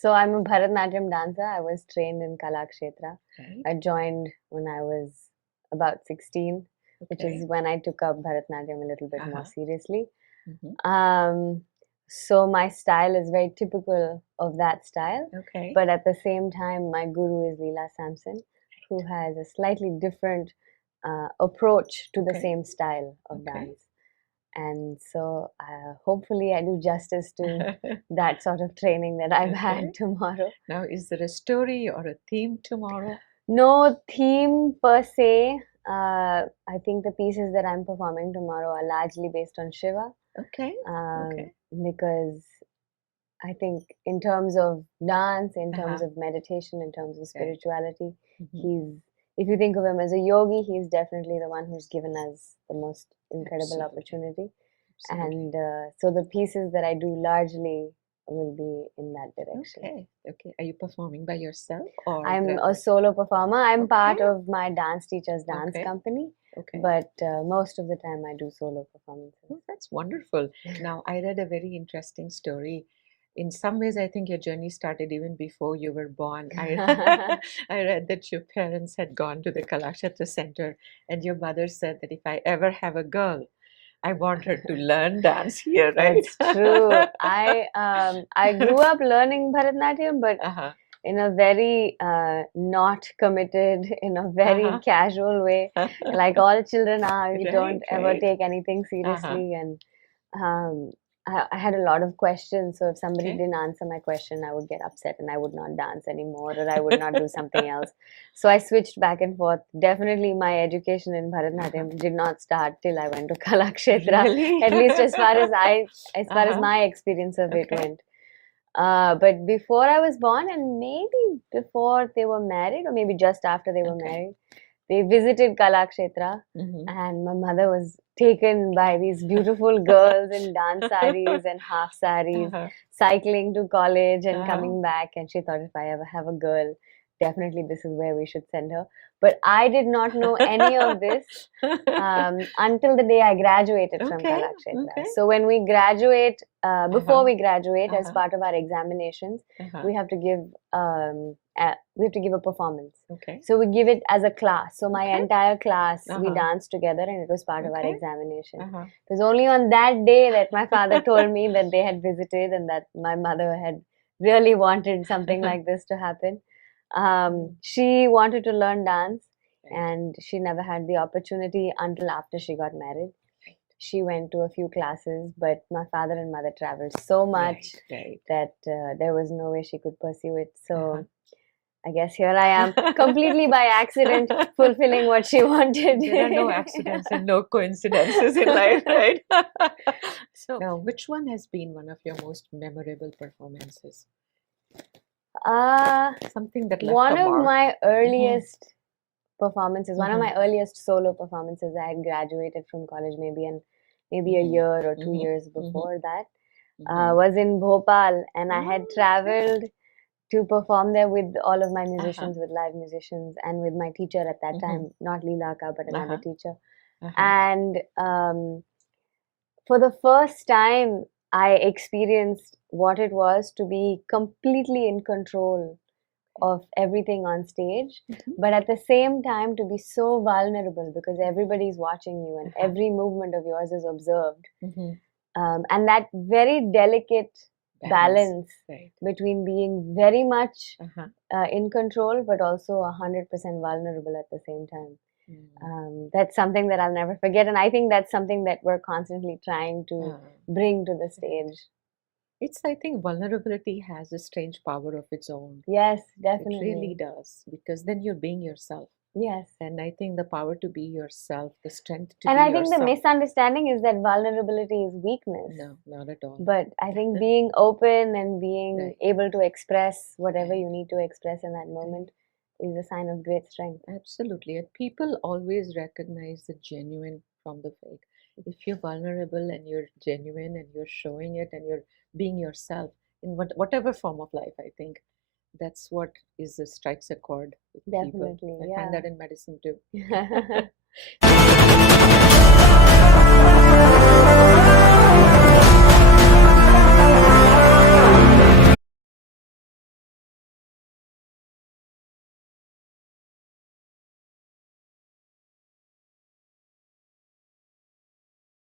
So I'm a Bharatnatyam dancer. I was trained in Kalakshetra. Right. I joined when I was about 16, which Okay. is when I took up Bharatnatyam a little bit more seriously. Mhm. So my style is very typical of that style, Okay. but at the same time, my guru is Leela Sampson, who has a slightly different approach to the Okay. same style of Okay. dance. And so hopefully I do justice to that sort of training that I've Okay. had tomorrow. Now, is there a story or a theme tomorrow? No theme per se. I think the pieces that I'm performing tomorrow are largely based on Shiva. Okay. Okay. Because I think in terms of dance, in terms Uh-huh. of meditation, in terms of Right. spirituality, Mhm. if you think of him as a yogi, he's definitely the one who's given us the most incredible Absolutely. opportunity. Absolutely. And so the pieces that I do largely will be in that direction. Okay. Okay. Are you performing by yourself or I'm there a solo performer. I'm part Okay. of my dance teacher's dance Okay. company, Okay. but most of the time I do solo performances. Oh, that's wonderful. Now, I read a very interesting story. In some ways, I think your journey started even before you were born. I read that your parents had gone to the Kalakshetra Center, and your mother said that if I ever have a girl, I want her to learn dance here, right? That's true. I grew up learning Bharatnatyam, but Uh-huh. in a very not committed, in a very Uh-huh. casual way, like all children are. We don't Right, ever right. take anything Uh-huh. seriously, and um, I had a lot of questions. So if somebody Okay. didn't answer my question, I would get upset and I would not dance anymore, or I would not do something else. So I switched back and forth. Definitely, my education in Bharatnatyam did not start till I went to Kalakshetra. Really? At least as far as Uh-huh. my experience of it Okay. went. But before I was born, and maybe before they were married, or maybe just after they were Okay. married, they visited Kalakshetra, Mm-hmm. and my mother was taken by these beautiful girls in dance saris and half saris, Uh-huh. cycling to college and Uh-huh. coming back. And she thought, if I ever have a girl, definitely this is where we should send her. But I did not know any of this until the day I graduated from Okay. Kalakshetra. Okay. So when we graduate, before Uh-huh. we graduate, as Uh-huh. part of our examinations, Uh-huh. we have to give a performance. Okay. So we give it as a class. So my Okay. entire class, we Uh-huh. danced together, and it was part of our Okay. examination. Uh-huh. It was only on that day that my father told me that they had visited and that my mother had really wanted something like this to happen. She wanted to learn dance, Right. and she never had the opportunity until after she got married. Right. She went to a few classes, but my father and mother traveled so much Right. that there was no way she could pursue it. So Uh-huh. I guess here I am, completely by accident, fulfilling what she wanted. There are no accidents and no coincidences in life, right? So now, which one has been one of your most memorable performances? Something that left One a of mark. my Mhm. earliest performances, one of Mhm. my earliest solo performances, I had graduated from college maybe a Mhm. year or 2 Mhm. years Mhm. before that, Mhm. was in Bhopal, and I Oh, had okay. traveled to perform there with all of my Uh-huh. musicians, with live musicians, and with my teacher at that Mhm. time, not Leela Ka, but another Uh-huh. teacher. Uh-huh. And for the first time, I experienced what it was to be completely in control of everything on stage, Mhm. but at the same time to be so vulnerable because everybody's watching you and Uh-huh. every movement of yours is observed. Mhm. And that very delicate balance Right. between being very much Uh-huh. in control but also 100% vulnerable at the same time. Mm. That's something that I'll never forget, and I think that's something that we're constantly trying to bring to the Right. stage. It's, I think, vulnerability has a strange power of its own. Yes, It really definitely. does, because then you're being yourself. Yes. And I think the power to be yourself, the strength to And be I think the yourself. misunderstanding is that vulnerability is weakness. No, not at all. But I think being open and being Right. able to express whatever Right. you need to express in that moment is a sign of great strength. Absolutely. And people always recognize the genuine from the fake. If you're vulnerable and you're genuine and you're showing it and you're being yourself in whatever form of life, I think that's what strikes a chord with people. Definitely, I find yeah. that in medicine too.